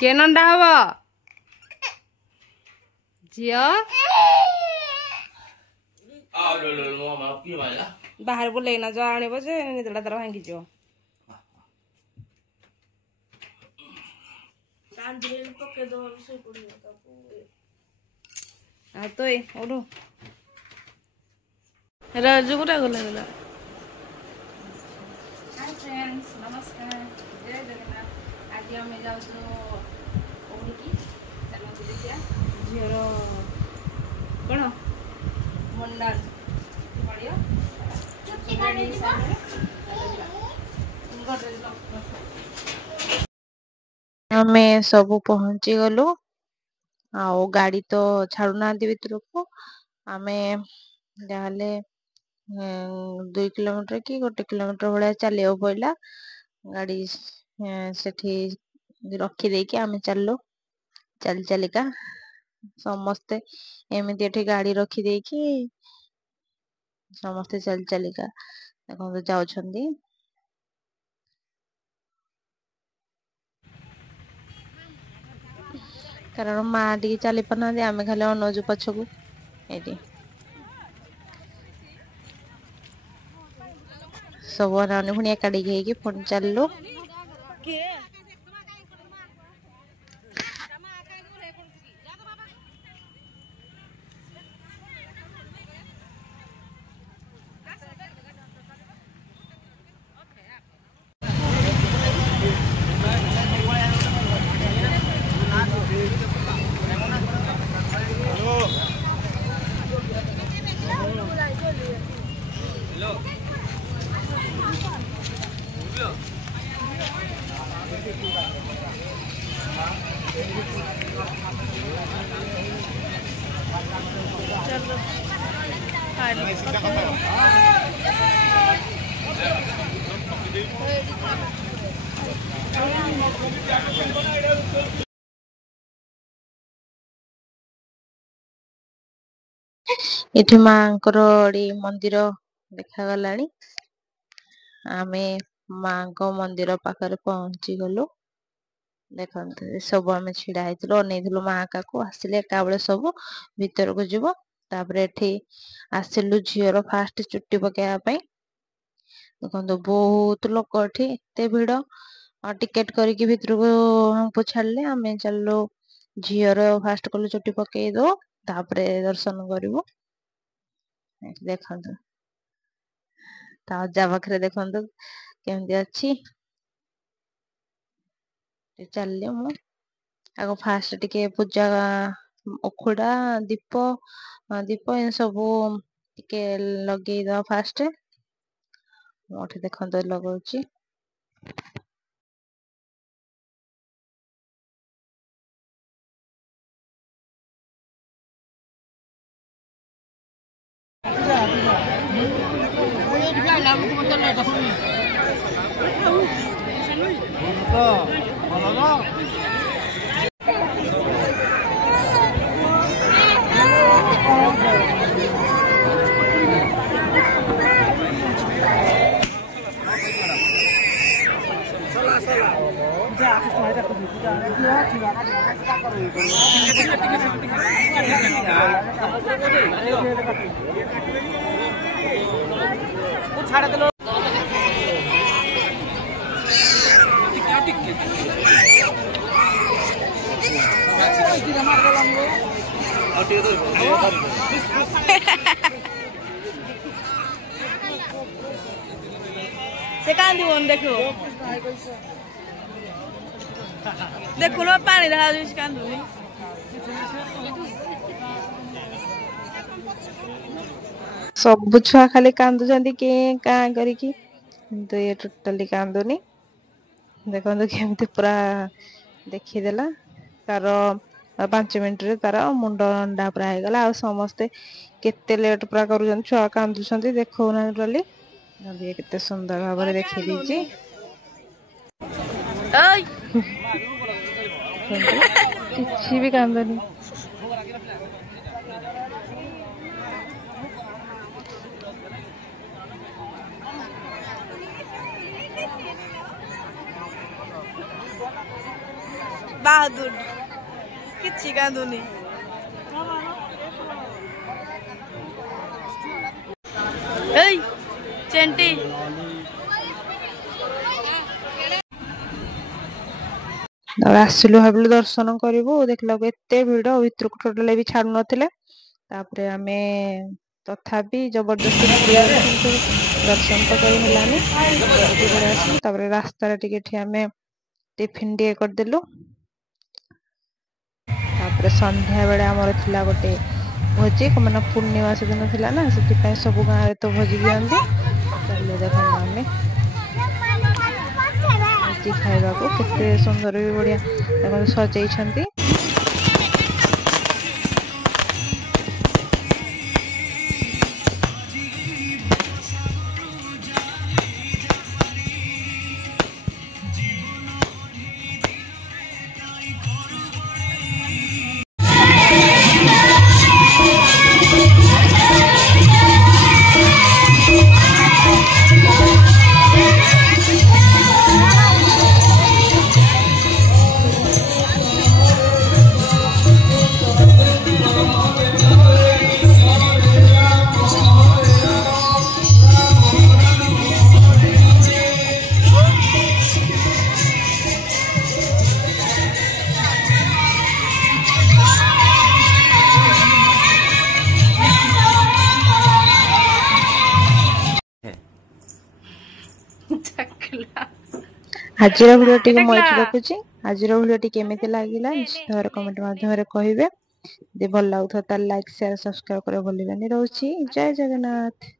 किए नंदा हम झी बाहर बुलेना जो आने बजे निदड़ा तार भांगी जो तो ओडू राजू गुरा गला गला। हाय फ्रेंड्स नमस्कार जय जगन्नाथ। आज आम जाऊ की चलो देखिए झीर कौन मुंडा पड़ियो आमे सब पहुंची गलु आओ गाड़ी तो छाड़ू ना भीतर को आमे जाले 2 किलोमीटर कि 1 किलोमीटर भाया चलिया पड़ा गाड़ी सेठी रखी देकी आमे चललो चल चलिका समस्ते एमती एठी गाड़ी रखी देकी समस्ते चल चलिका देखो जाउछंदी। कारण माँ टी चली पाना आम खाली अनजु पछकू ये सब पुणी एकाठी पुणी चलू इठी माँ मंदिर देखा गलानी आमे माँ को मंदिर पाखरे पहुंची गलु देखते सब आम छिड़ा होइलु माँ का को आसिले एका बेले सब भीतर को जीव तापरे एठी आसिलु झीर फास्ट चुट्टी पकेया देखो बहुत लोक एते भिड़ टिकेट करके भीतर को हमको छाड़ले आमे चललो झीर फास्ट कलु चुट्टी पकई दो तापरे दर्शन करू देखो अजा पाखे देखो केमती अच्छी चलिए मु आग फास्ट टिके पूजा उखुड़ा दीप दीप इन सब टिके लगे दवा फास्ट मोटे देखो लगौची से कांदी देखो देखो लो पानी रहा कांदुनी सब छुआ खाली कांदुचंदी के का करिकी तो ये टोटली कांदुनी देखो केमती पूरा देखीदेला तार 5 मिनट रे तार मुंड अंडा पूरा हो गला आ समस्ते केते लेट पूरा करूछन छुआ कांदुछंती देखो ना टोटली ये केते सुंदर भाବରେ देखि दीची ओय किछि भी कांदनी ବାହାଦୁର କିଛି କାନ୍ଦୁନି। ଏଇ ଚେଣ୍ଟି ଆସିଲୁ ଭାବିଲୁ ଦର୍ଶନ କରିବୁ, ଦେଖିଲାକୁ ଏତେ ଭିଡ, ଭିତରକୁ ଟୋଟାଲି ବି ଛାଡୁ ନଥିଲେ। ତାପରେ ଆମେ ତଥାପି ଜବରଦସ୍ତି ଗଲୁ, କିନ୍ତୁ ଦର୍ଶନ ତ କରି ହେଲାନି, ଘରକୁ ପଳେଇ ଆସିଲୁ। ତାପରେ ରାସ୍ତାରେ ଟିକେ ଏଠି ଆମେ ଟିଫିନ ଟିକେ କରିଦେଲୁ। ତାପରେ ସନ୍ଧ୍ୟା ବେଳେ ଆମର ଥିଲା ଗୋଟେ ଭୋଜି, ମାନେ ପୂର୍ଣ୍ଣିମା ସେଦିନ ଥିଲା ନା, ସେଥିପାଇଁ ସବୁ ଗାଁରେ ତ ଭୋଜି ଦିଅନ୍ତି। ଚାଲୁ ଦେଖନ୍ତୁ ଆମେ ଭୋଜି ଖାଇବାକୁ, କେତେ ସୁନ୍ଦର ବି ବଢିଆ ଦେଖନ୍ତୁ ସଜେଇଛନ୍ତି। ଆଜିର ଭିଡ଼ିଓଟି ମୁଁ ଏଠି ରଖୁଛି। ଆଜିର ଭିଡ଼ିଓଟି କେମିତି ଲାଗିଲା ନିଶ୍ଚିତ ଭାବରେ କମେଣ୍ଟ ମାଧ୍ୟମରେ କହିବେ। ଯଦି ଭଲ ଲାଗୁଥିବ ତାହେଲେ ଲାଇକ୍, ସେୟାର, ସବସ୍କ୍ରାଇବ କରିବା ଭୁଲିବେନି। ରହୁଛି, ଜୟ ଜଗନ୍ନାଥ।